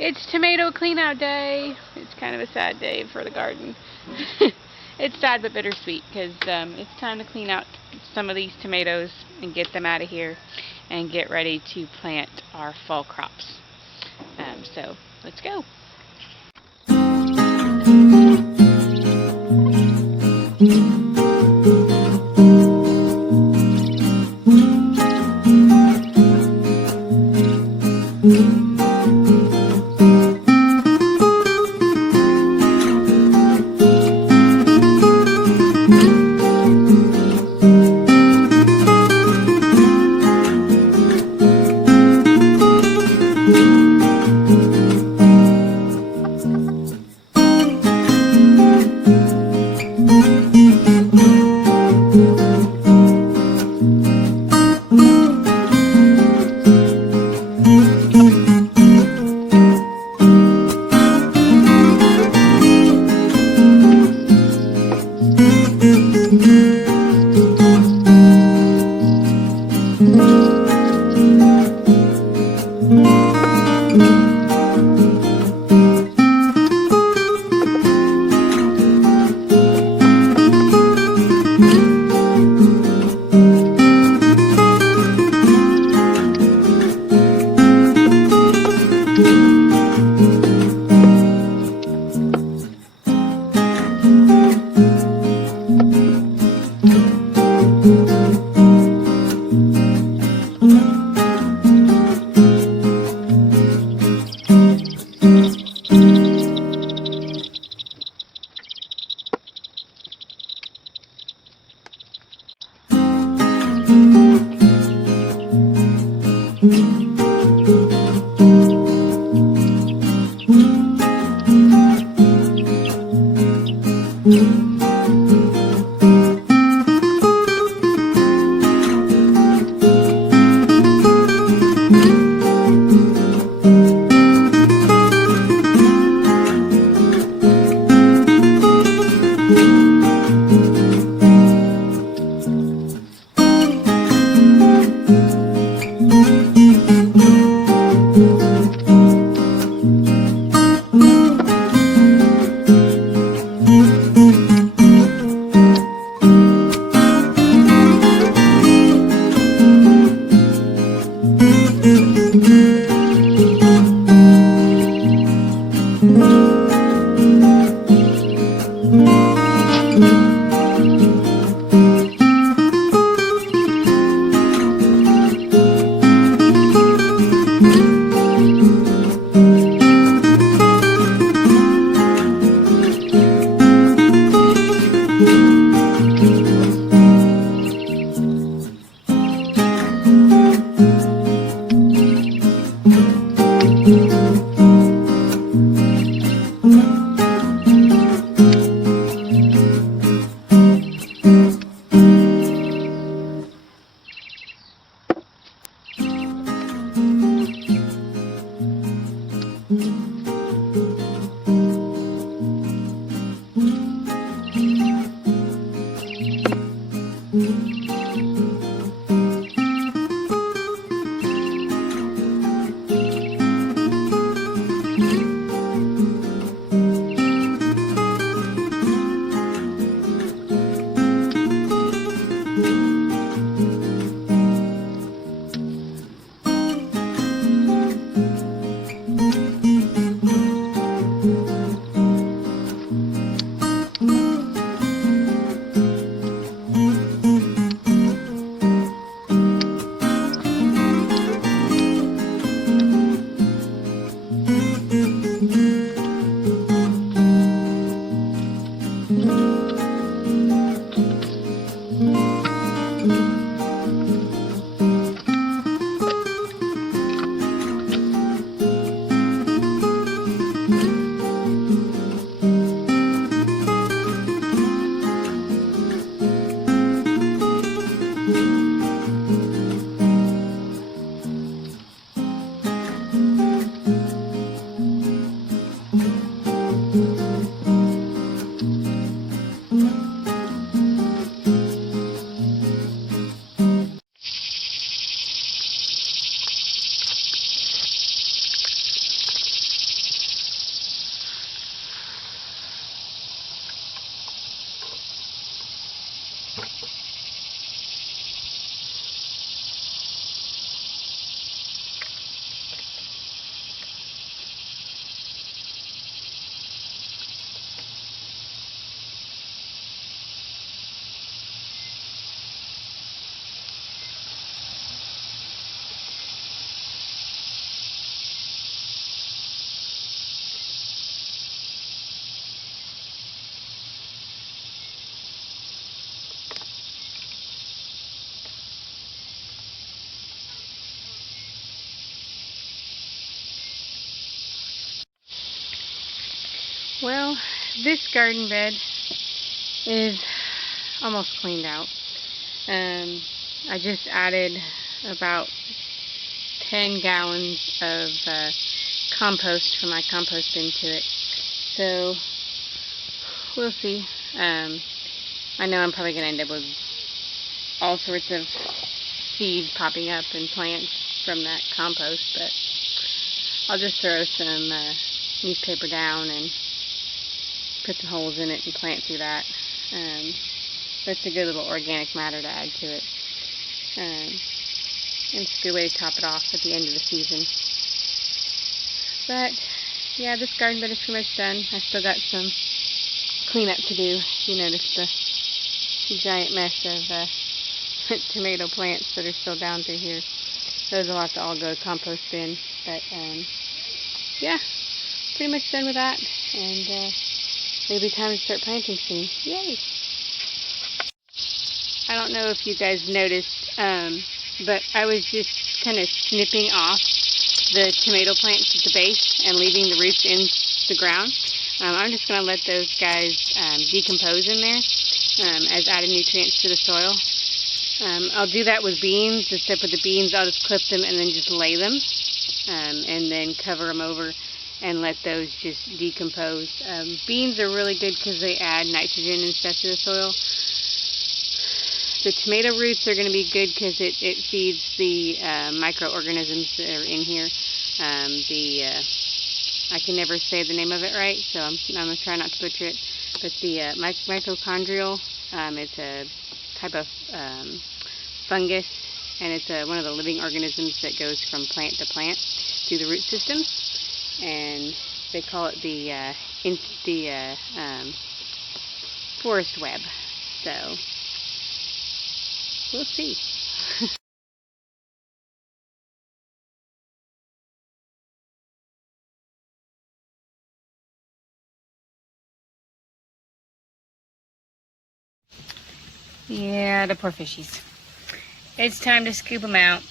It's tomato clean out day. It's kind of a sad day for the garden. It's sad but bittersweet because it's time to clean out some of these tomatoes and get them out of here and get ready to plant our fall crops. So let's go. Well, this garden bed is almost cleaned out. I just added about 10 gallons of compost from my compost bin to it. So, we'll see. I know I'm probably going to end up with all sorts of seeds popping up and plants from that compost, but I'll just throw some newspaper down and put some holes in it and plant through that. That's a good little organic matter to add to it. And it's a good way to top it off at the end of the season. But, yeah, this garden bed is pretty much done. I still got some cleanup to do. You notice the giant mess of tomato plants that are still down through here. Those will have to all go to compost bin. But, yeah, pretty much done with that. And it'll be time to start planting soon. Yay! I don't know if you guys noticed, but I was just kind of snipping off the tomato plants at the base and leaving the roots in the ground. I'm just going to let those guys decompose in there as added nutrients to the soil. I'll do that with beans. Except with the beans, I'll just clip them and then just lay them and then cover them over and let those just decompose. Beans are really good because they add nitrogen and stuff to the soil. The tomato roots are going to be good because it feeds the microorganisms that are in here. I can never say the name of it right, so I'm going to try not to butcher it. But the mitochondrial, it's a type of fungus, and it's one of the living organisms that goes from plant to plant through the root system. And they call it the forest web. So we'll see. Yeah, the poor fishies. It's time to scoop them out.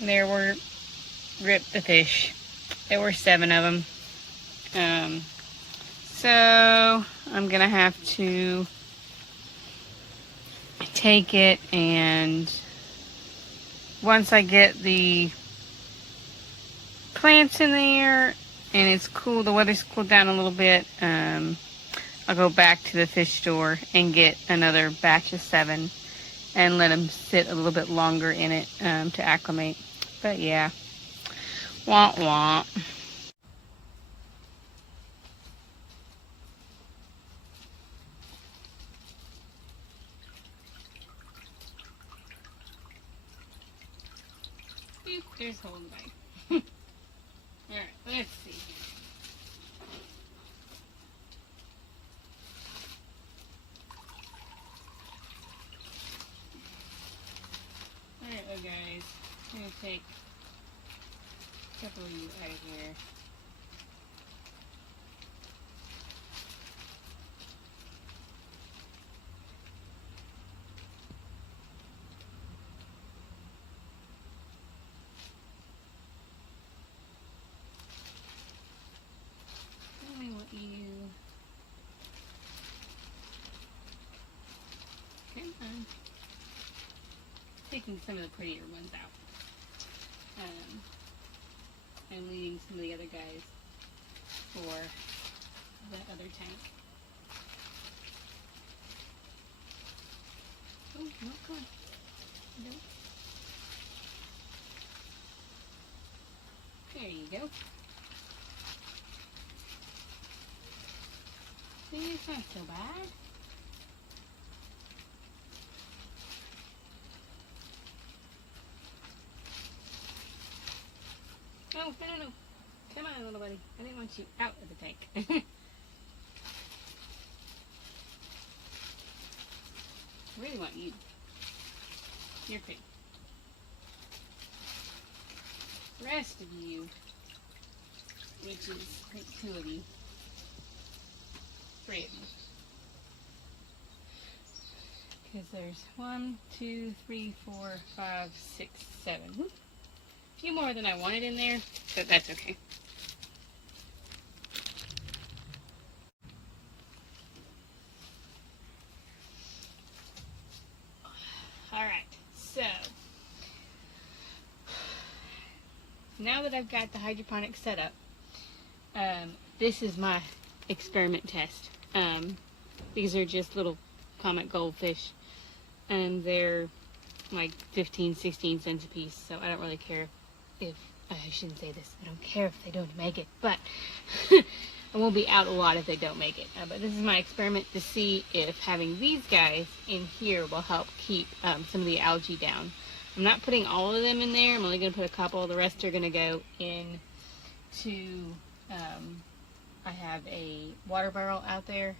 There were Rip the fish. There were 7 of them. So I'm gonna have to take it, and once I get the plants in there and it's cool, the weather's cooled down a little bit, I'll go back to the fish store and get another batch of 7 and let them sit a little bit longer in it to acclimate. But yeah, womp womp. There's holding bag. Alright, let's see here. Alright, well guys, I'm going to take a couple of you out of here. I want you... Come on. Taking some of the prettier ones out. And leaving some of the other guys for the other tank. Oh, no, come on. No. There you go. See, it's not so bad. Oh, no. Come on, little buddy. I didn't want you out of the tank. I really want you. You're pretty. The rest of you, which is like 2 of you. 3 of you. Because there's 1, 2, 3, 4, 5, 6, 7. A few more than I wanted in there, but that's okay. now that I've got the hydroponics set up, this is my experiment test. These are just little comet goldfish, and they're like 15, 16 cents a piece, so I don't really care if, I shouldn't say this, I don't care if they don't make it, but I won't be out a lot if they don't make it. But this is my experiment to see if having these guys in here will help keep some of the algae down. I'm not putting all of them in there, I'm only going to put a couple. The rest are going to go into, I have a water barrel out there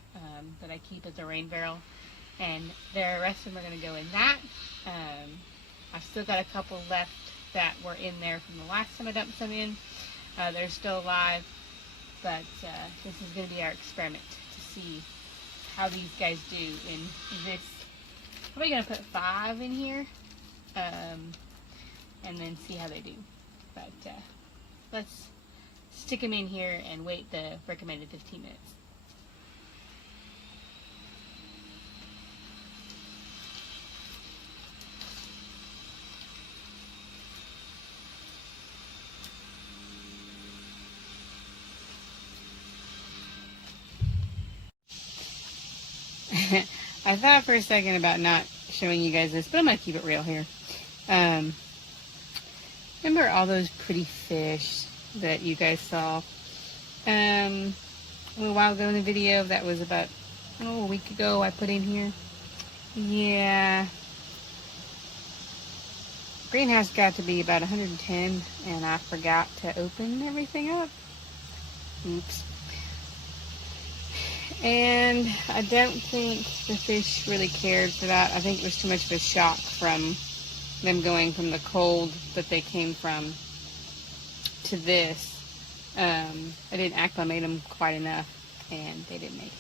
that I keep as a rain barrel, and the rest of them are going to go in that. I've still got a couple left that were in there from the last time I dumped some in. They're still alive, but this is going to be our experiment to see how these guys do in this. I'm probably going to put 5 in here, and then see how they do. But let's stick them in here and wait the recommended 15 minutes. I thought for a second about not showing you guys this, but I'm going to keep it real here. Remember all those pretty fish that you guys saw a little while ago in the video that was about, a week ago I put in here? Yeah. Greenhouse got to be about 110, and I forgot to open everything up. Oops. And I don't think the fish really cared for that. I think it was too much of a shock from them going from the cold that they came from to this. I didn't acclimate them quite enough, and they didn't make it.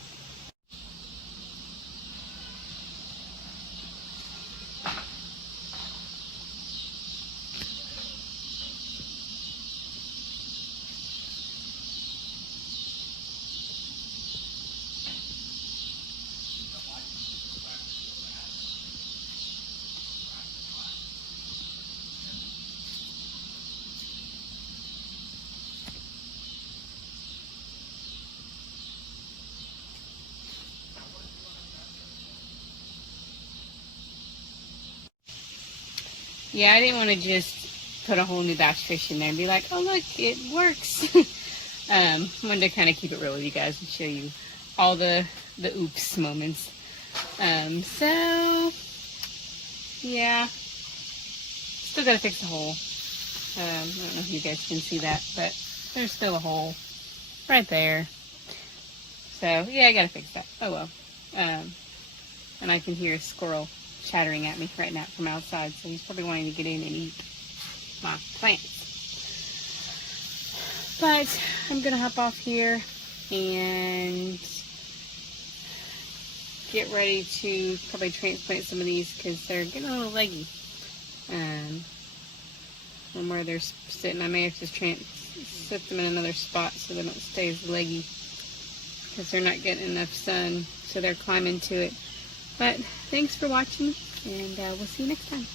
Yeah, I didn't want to just put a whole new batch of fish in there and be like, oh look, it works. I wanted to kind of keep it real with you guys and show you all the oops moments. So, yeah, still got to fix the hole. I don't know if you guys can see that, but there's still a hole right there. So, yeah, I got to fix that. Oh well. And I can hear a squirrel chattering at me right now from outside, so he's probably wanting to get in and eat my plants. But I'm gonna hop off here and get ready to probably transplant some of these because they're getting a little leggy. From where they're sitting, I may have to set them in another spot so they don't stay as leggy because they're not getting enough sun, so they're climbing to it. But thanks for watching, and we'll see you next time.